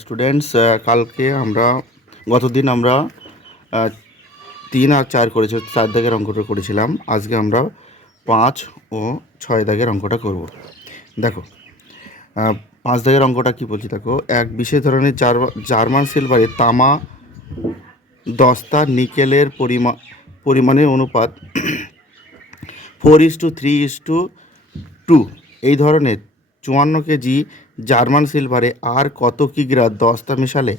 Students, কালকে আমরা গতদিন আমরা 3 আর 4 করেছি, 4 দাগের অঙ্কটা করেছিলাম। আজকে আমরা 5 ও 6 দাগের অঙ্কটা করব। দেখো, 5 দাগের অঙ্কটা কি বলছি দেখো। এক বিশেষ ধরনের জার্মান সিলভারে তামা দস্তা নিকেলের পরিমাণের অনুপাত 4:3:2। এই ধরনের 54 কেজি জার্মান সিলভারে আর কত কিগ্রা দস্তা মেশালে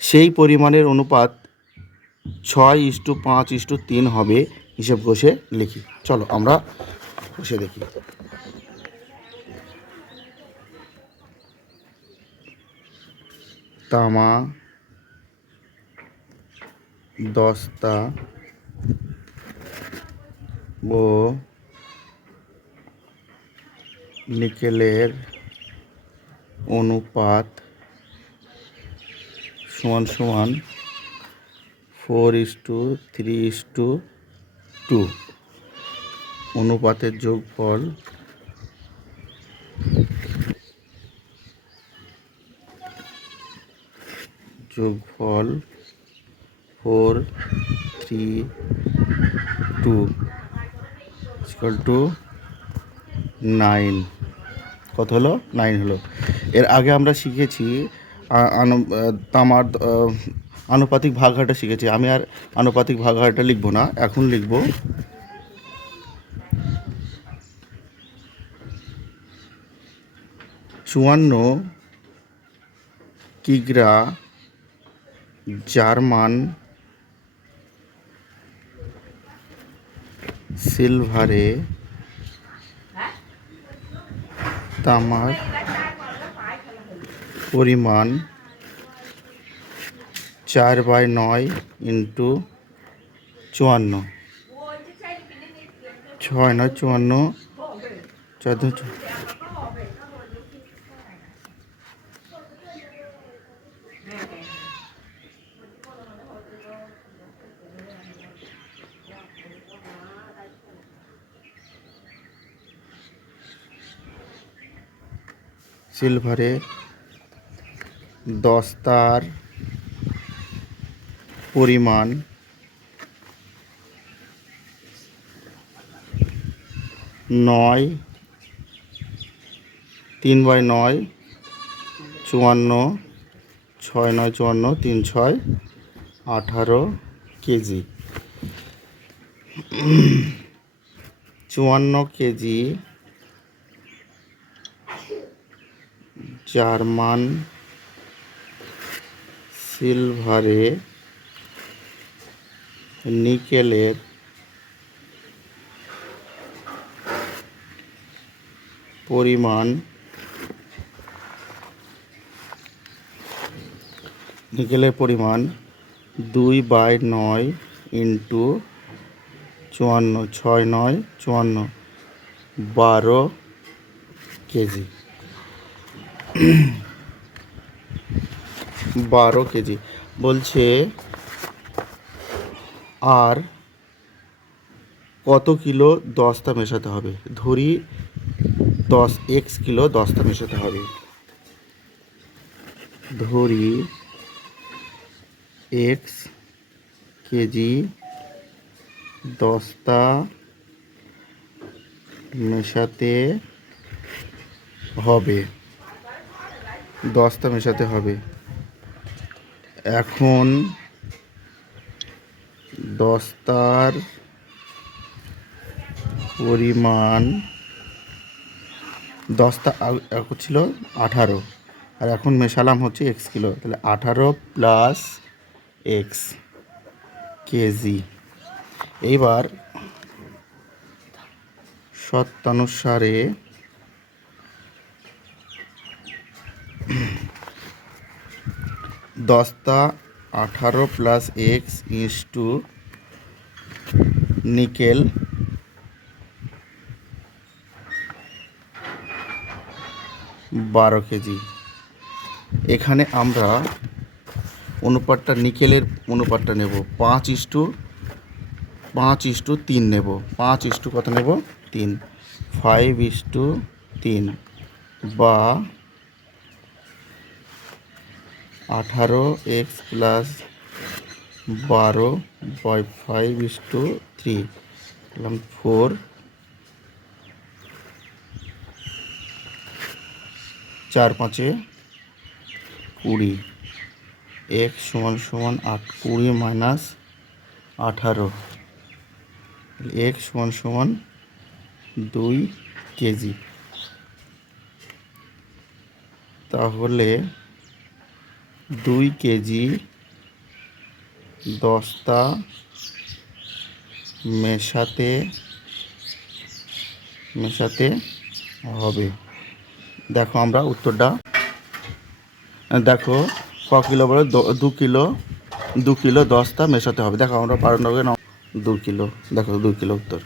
সেই পরিমাণের অনুপাত 6:5:3 হবে। হিসেব কষে লিখি। চলো আমরা কষে দেখি। তামা দস্তা ও নিকেলের অনুপাত সমান সমান 4:3:2। অনুপাতের যোগফল যোগফল 4:3:2 = 9। কত হলো? 9 হলো। এর আগে আমরা শিখেছি তামার আনুপাতিক ভাগহারটা শিখেছি। আমি আর আনুপাতিক ভাগহারটা লিখব না, এখন লিখব 54 কিগ্রা জার্মান সিলভারে তামার পরিমাণ 4/9 ইন্টু 54, 6×9 = 54। সিলভারে দস্তার পরিমাণ 9, 3/9, 54, 6×9 = 54, 3×6 = 18 কেজি। 54 কেজি জার্মান সিলভারে নিকেলের পরিমাণ 2/9 ইন্টু 54, 6×9 = 54, 12 কেজি। 12 কেজি বলছে। আর কত কিলো দস্তা মেশাতে হবে? ধরি 10x কিলো দস্তা মেশাতে হবে। ধরি x কেজি দস্তা মেশাতে হবে। এখন দস্তার পরিমাণ, দস্তা ছিল 18 আর এখন মেশালাম হচ্ছে x কিলো, তাহলে 18 + x কেজি। এইবার শর্তানুসারে দস্তা 18 + x ইন্টু নিকেল 12 কেজি। এখানে আমরা অনুপাতটা, নিকেলের অনুপাতটা নেব 5:3 নেব। 5 কত নেব? 3, 5:3 বা 18x+12/5:3 করলাম 4, 4 5 20, x = 8, 20 - 18, x = 2 কেজি। তাহলে 2 কেজি দস্তা মেশাতে হবে। দেখো আমরা উত্তরটা দেখো ক কিলো বলে 2 কিলো দস্তা মেশাতে হবে। দেখো আমরা 12 দাগে 2 কিলো, দেখো 2 কিলো উত্তর।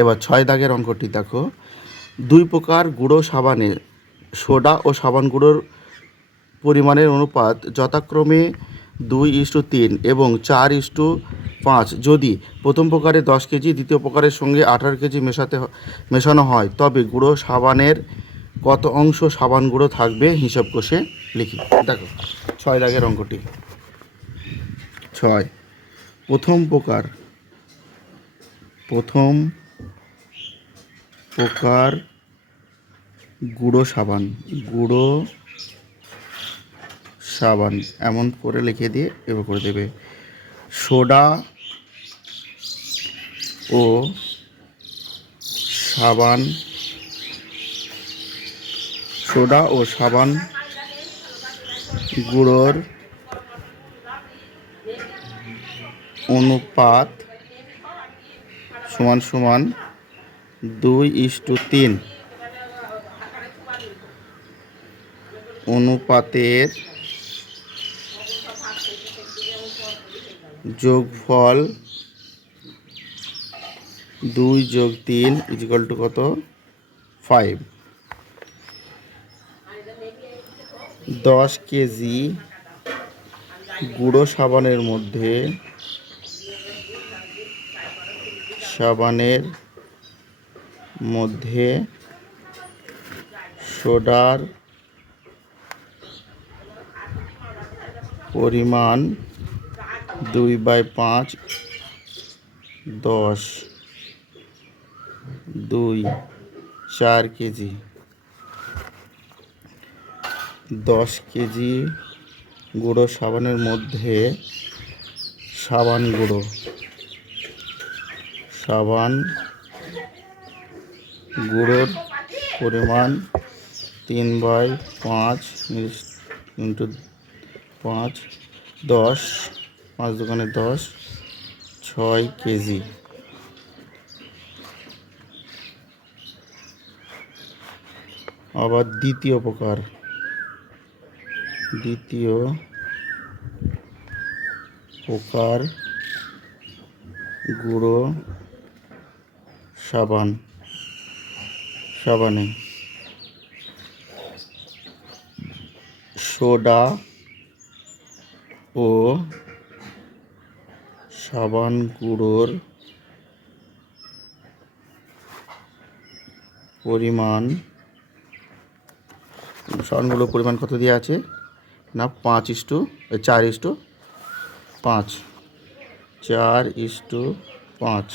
এবার 6 দাগের অঙ্কটি দেখো, 2 প্রকার গুঁড়ো সাবানে সোডা ও সাবান গুঁড়োর পরিমাণের অনুপাত যথাক্রমে 2:3 এবং 4:5। যদি প্রথম প্রকারে 10 কেজি, দ্বিতীয় প্রকারের সঙ্গে 18 কেজি মেশানো হয়, তবে গুঁড়ো সাবানের কত অংশ সাবান গুঁড়ো থাকবে হিসাব কষে লিখি। দেখো 6 দাগের অঙ্কটি। 6, প্রথম প্রকার গুঁড়ো সাবান এমন করে লিখে দিয়ে এবার করে দেবে। সোডা ও সাবান গুঁড়োর অনুপাত = 2:3। অনুপাতের যোগফল 2 + 3 = কত? 5। 10 কেজি গুঁড়ো সাবানের মধ্যে সোডার পরিমাণ 2/5, 10, 2, 4 কেজি। 10 কেজি গুঁড়ো সাবানের মধ্যে সাবান গুঁড়োর পরিমাণ 3/5 × 5, 10, 5 দোকানে 10, 6 কেজি। আবার দ্বিতীয় প্রকার গুঁড়ো সাবানে সোডা ও সাবান গুঁড়োর পরিমাণ কত দেওয়া আছে না? 4:5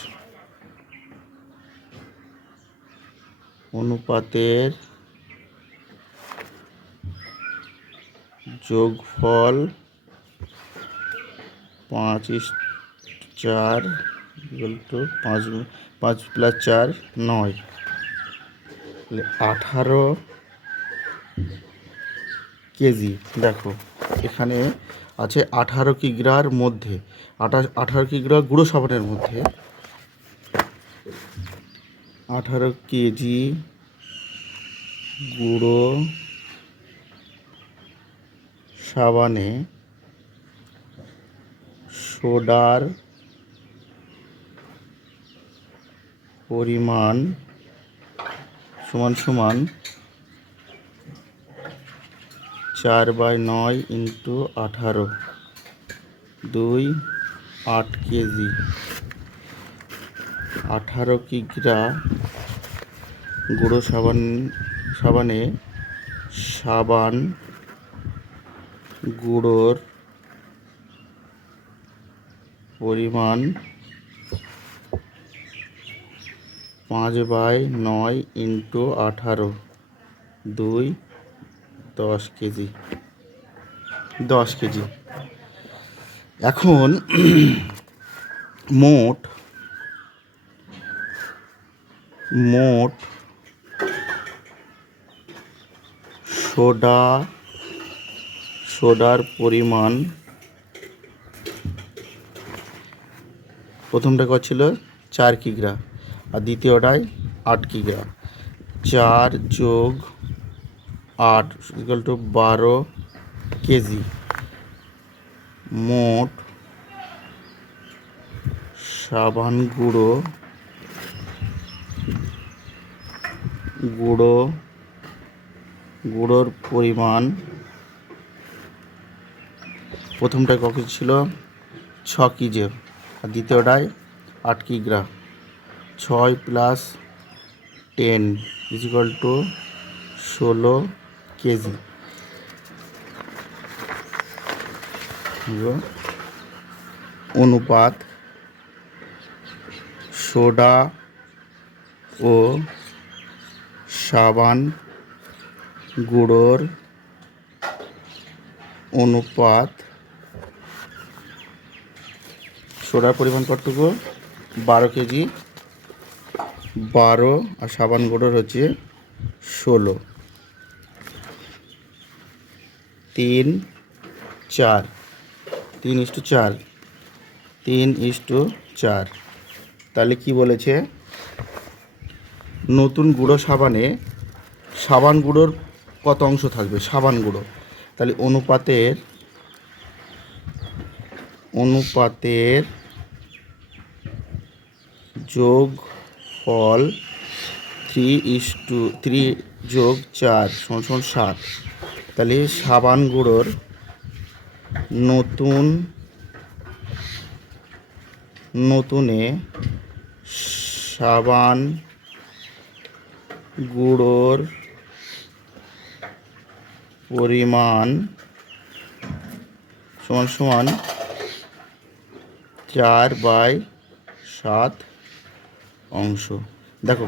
অনুপাতের যোগফল 5:4 5 + 4 9, 18 কেজি। দেখো এখানে আছে 18 কিগ্রার মধ্যে 18 কিগ্রা গুঁড়ো সাবানের মধ্যে 18 কেজি গুঁড়ো সাবানে সোডার পরিমাণ = 4/9 × 18, 2, 8 কেজি। 18 কিগ্রা গুঁড়ো সাবানে সাবান গুঁড়োর পরিমাণ 5/9 × 18, 2 10 কেজি। 10 কেজি। এখন মোট সোডার পরিমাণ, প্রথমটা কত ছিল 4 কিগ্রা আর দ্বিতীয়টায় 8 কিগ্রা। 4 + 8 = 12 কেজি। মোট সাবান গুঁড়োর পরিমাণ, প্রথমটা কত ছিল 6 কেজি আর দ্বিতীয়টায় 8 কিগ্রা। 6 + 10 = 16 কেজি। অনুপাত সোডা ও সাবান গুঁড়োর অনুপাত, সোডার পরিমাণ কতটুকু 12 কেজি, 12 আর সাবান গুঁড়োর হচ্ছে 16, 3:4, 3:4, 3:4। তাহলে কি বলেছে, নতুন গুঁড়ো সাবানে সাবান গুঁড়োর কত অংশ থাকবে, সাবান গুঁড়ো, তাহলে অনুপাতের যোগফল 3 + 4 = 7। তাহলে সাবান গুঁড়োর নতুনে সাবান গুঁড়োর পরিমাণ = 4/7 অংশ। দেখো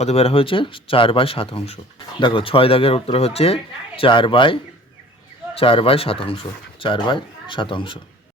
কত বের হয়েছে, 4/7 অংশ। দেখো 6 দাগের উত্তর হচ্ছে 4/7 অংশ, 4/7 অংশ।